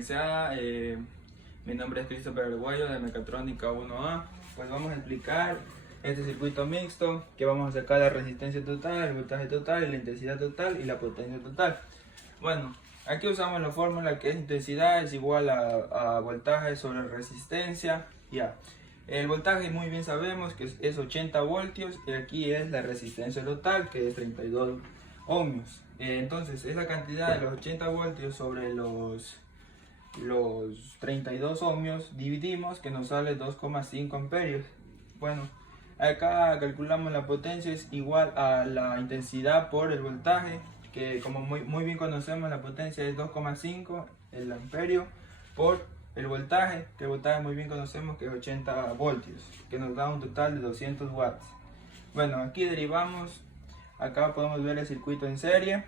licenciada. Mi nombre es Christopher Arguello de Mecatrónica 1A. Pues vamos a explicar este circuito mixto que vamos a sacar la resistencia total, el voltaje total, la intensidad total y la potencia total. Bueno, aquí usamos la fórmula que es intensidad es igual a voltaje sobre resistencia. Ya. El voltaje muy bien sabemos que es 80 voltios y aquí es la resistencia total que es 32 ohmios. Entonces esa cantidad de los 80 voltios sobre los 32 ohmios dividimos que nos sale 2,5 amperios. Bueno, acá calculamos la potencia es igual a la intensidad por el voltaje, que como muy bien conocemos la potencia es 2,5 el amperio por el voltaje, que el voltaje muy bien conocemos que es 80 voltios, que nos da un total de 200 watts. Bueno, aquí derivamos, acá podemos ver el circuito en serie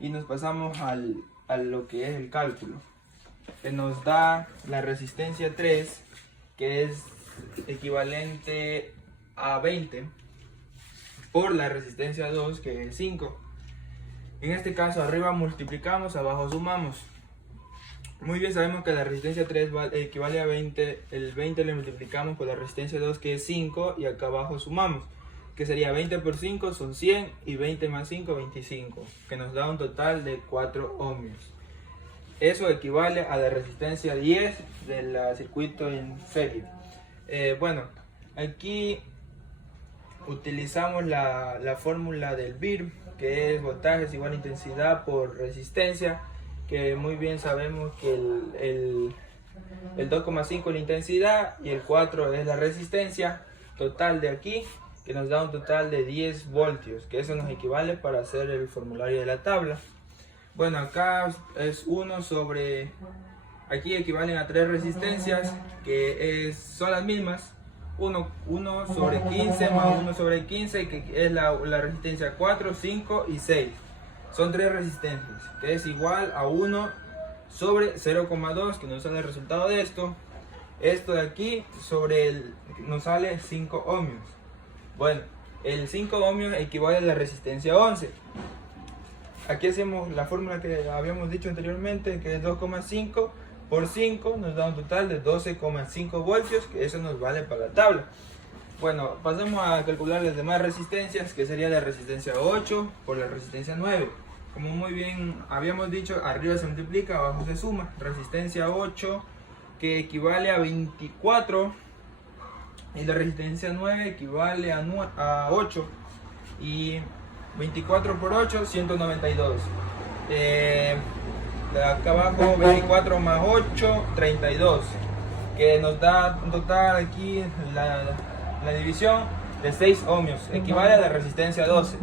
y nos pasamos a lo que es el cálculo, que nos da la resistencia 3, que es equivalente a 20 por la resistencia 2, que es 5. En este caso arriba multiplicamos, abajo sumamos. Muy bien sabemos que la resistencia 3 equivale a 20, el 20 le multiplicamos por la resistencia 2 que es 5 y acá abajo sumamos, que sería 20 por 5 son 100 y 20 más 5 25, que nos da un total de 4 ohmios. Eso equivale a la resistencia 10 del circuito en serie. Bueno, aquí utilizamos la fórmula del BIR, que es voltaje es igual a intensidad por resistencia, que muy bien sabemos que el 2,5 es la intensidad y el 4 es la resistencia total de aquí, que nos da un total de 10 voltios, que eso nos equivale para hacer el formulario de la tabla. Bueno, acá es 1 sobre, aquí equivalen a 3 resistencias, que son las mismas, 1 sobre 15 más 1 sobre 15, que es la resistencia 4, 5 y 6. Son 3 resistencias, que es igual a 1 sobre 0,2, que nos sale el resultado de esto. Esto de aquí nos sale 5 ohmios. Bueno, el 5 ohmios equivale a la resistencia 11. Aquí hacemos la fórmula que habíamos dicho anteriormente, que es 2,5 por 5, nos da un total de 12,5 voltios, que eso nos vale para la tabla. Bueno, pasamos a calcular las demás resistencias, que sería la resistencia 8 por la resistencia 9. Como muy bien habíamos dicho, arriba se multiplica, abajo se suma. Resistencia 8, que equivale a 24, y la resistencia 9 equivale a 8. Y 24 por 8, 192. Acá abajo 24 más 8, 32. Que nos da un total aquí, la división de 6 ohmios, equivale a la resistencia 12.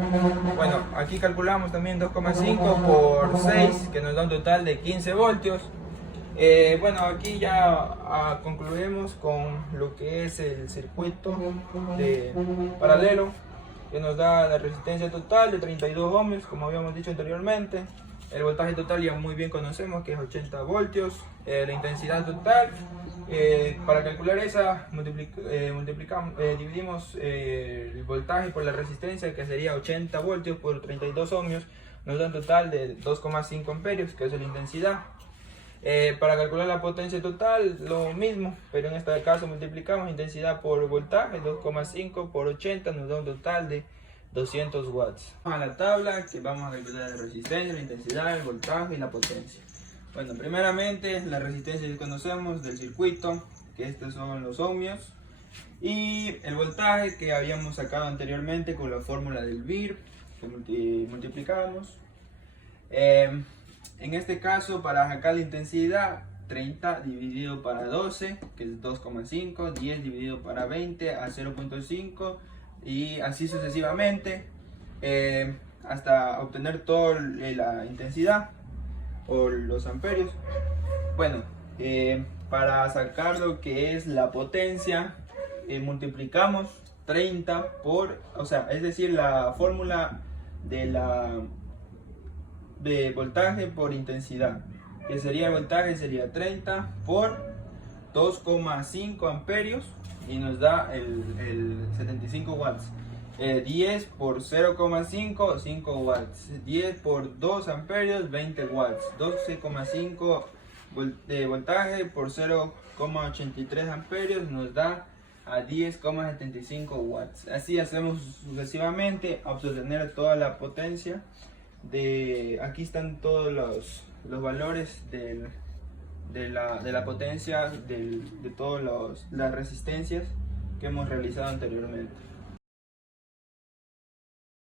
Bueno, aquí calculamos también 2,5 por 6, que nos da un total de 15 voltios. Bueno, aquí ya concluimos con lo que es el circuito de paralelo, que nos da la resistencia total de 32 ohmios, como habíamos dicho anteriormente. El voltaje total ya muy bien conocemos que es 80 voltios. La intensidad total, para calcular esa dividimos el voltaje por la resistencia, que sería 80 voltios por 32 ohmios, nos da un total de 2,5 amperios, que es la intensidad. Para calcular la potencia total lo mismo, pero en este caso multiplicamos intensidad por voltaje, 2,5 por 80 nos da un total de 200 watts. Vamos a la tabla que vamos a calcular la resistencia, la intensidad, el voltaje y la potencia. Bueno, primeramente la resistencia que conocemos del circuito, que estos son los ohmios, y el voltaje que habíamos sacado anteriormente con la fórmula del BIR, que multiplicamos. En este caso, para sacar la intensidad, 30 dividido para 12, que es 2,5, 10 dividido para 20 a 0,5 y así sucesivamente, hasta obtener toda la intensidad o los amperios. Bueno, para sacar lo que es la potencia, multiplicamos 30 por, es decir, la fórmula de voltaje por intensidad, que sería el voltaje sería 30 por 2,5 amperios y nos da el 75 watts. 10 por 0,5, 5 watts. 10 por 2 amperios, 20 watts. 12,5 de voltaje por 0,83 amperios nos da a 10,75 watts. Así hacemos sucesivamente hasta obtener toda la potencia. Aquí están todos los valores de la potencia de todas las resistencias que hemos realizado anteriormente.